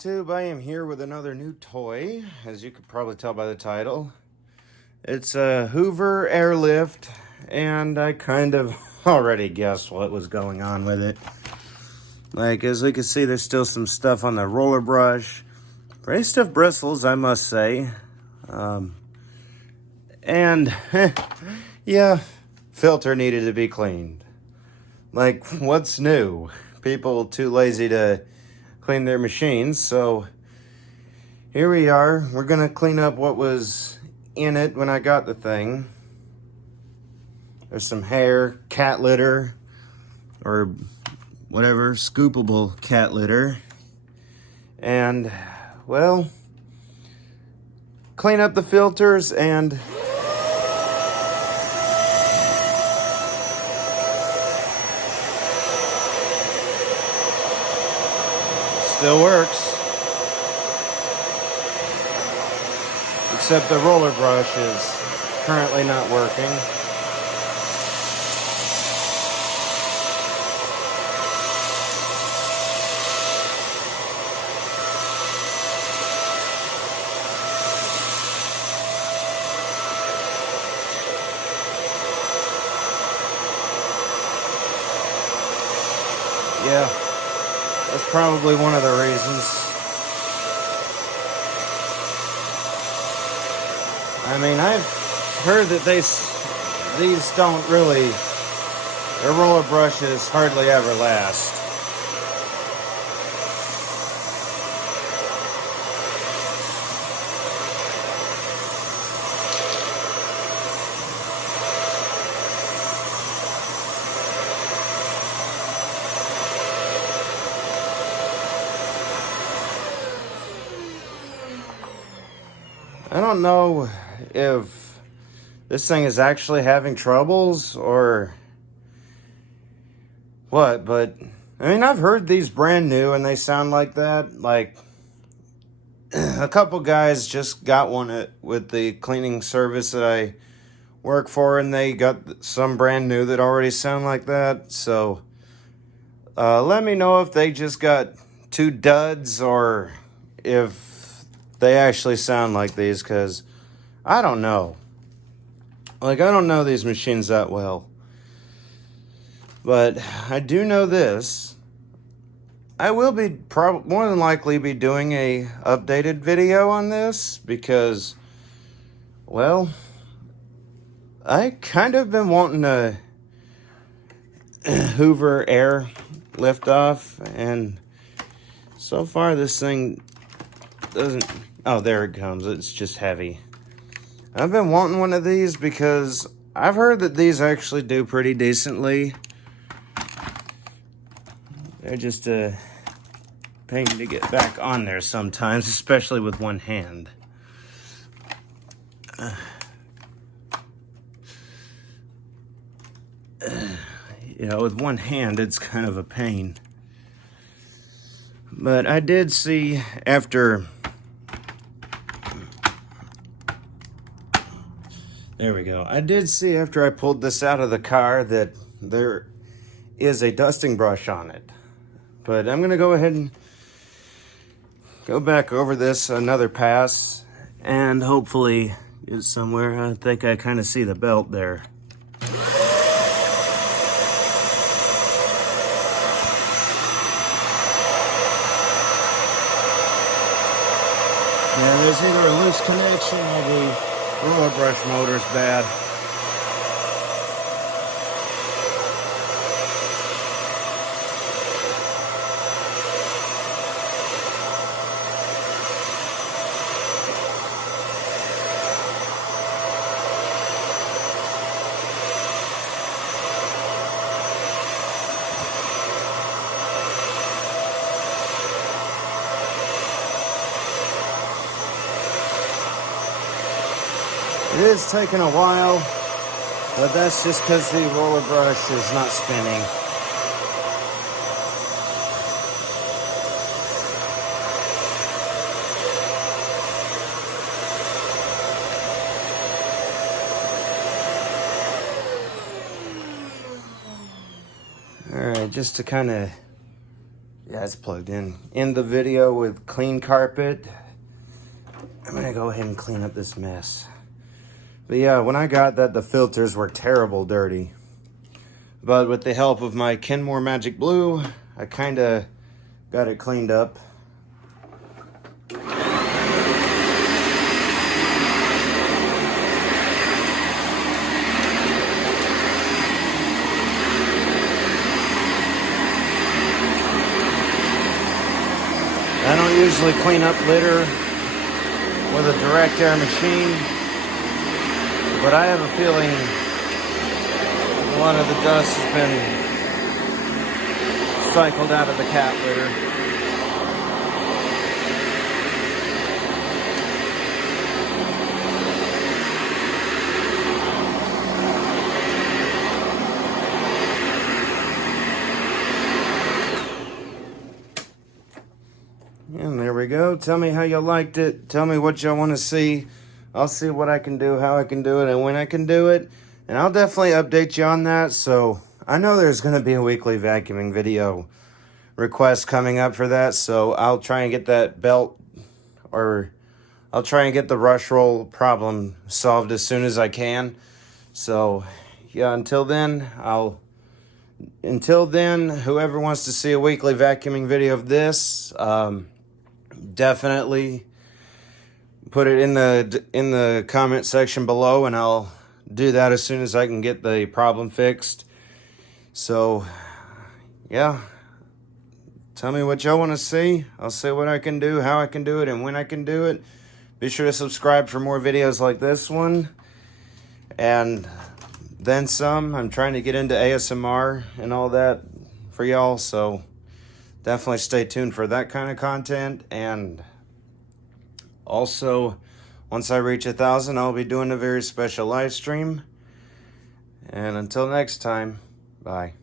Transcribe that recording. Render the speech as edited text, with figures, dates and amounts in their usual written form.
YouTube, I am here with another new toy, as you could probably tell by the title. It's a Hoover Air Lift, and I kind of already guessed what was going on with it. Like, as we can see, there's still some stuff on the roller brush. Pretty stiff bristles, I must say. And, yeah, filter needed to be cleaned. Like, what's new? People too lazy to clean their machines, so here we are. We're gonna clean up what was in it when I got the thing. There's some hair, cat litter, or whatever, scoopable cat litter. And, well, clean up the filters and still works. Except the roller brush is currently not working. Yeah, that's probably one of the reasons. I mean, I've heard that these don't really, their roller brushes hardly ever last. I don't know if this thing is actually having troubles or what, but I mean, I've heard these brand new and they sound like that. Like, a couple guys just got one with the cleaning service that I work for, and they got some brand new that already sound like that. So let me know if they just got two duds or if they actually sound like these, because I don't know. Like, I don't know these machines that well. But I do know this. I will be more than likely be doing a updated video on this because, well, I kind of been wanting a Hoover Air Lift off, and so far this thing doesn't. Oh, there it comes. It's just heavy. I've been wanting one of these because I've heard that these actually do pretty decently. They're just a pain to get back on there sometimes, especially with one hand. You know, with one hand, it's kind of a pain. But I did see after... There we go. I did see after I pulled this out of the car that there is a dusting brush on it. But I'm going to go ahead and go back over this another pass and hopefully get somewhere. I think I kind of see the belt there. Yeah, there's either a loose connection or the roller brush motor's bad. It is taking a while, but that's just because the roller brush is not spinning. All right, just to kind of, yeah, that's plugged in the video with clean carpet. I'm gonna go ahead and clean up this mess. But yeah, when I got that, the filters were terrible dirty. But with the help of my Kenmore Magic Blue, I kind of got it cleaned up. I don't usually clean up litter with a direct air machine, but I have a feeling a lot of the dust has been cycled out of the cat litter. And there we go. Tell me how you liked it. Tell me what y'all want to see. I'll see what I can do, how I can do it, and when I can do it. And I'll definitely update you on that. So I know there's going to be a weekly vacuuming video request coming up for that. So I'll try and get that belt, or I'll try and get the rush roll problem solved as soon as I can. So yeah, until then, whoever wants to see a weekly vacuuming video of this, definitely put it in the comment section below, and I'll do that as soon as I can get the problem fixed. So yeah, tell me what y'all want to see. I'll say what I can do, how I can do it, and when I can do it. Be sure to subscribe for more videos like this one and then some. I'm trying to get into ASMR and all that for y'all, so definitely stay tuned for that kind of content. And also, once I reach 1,000, I'll be doing a very special live stream. And until next time, bye.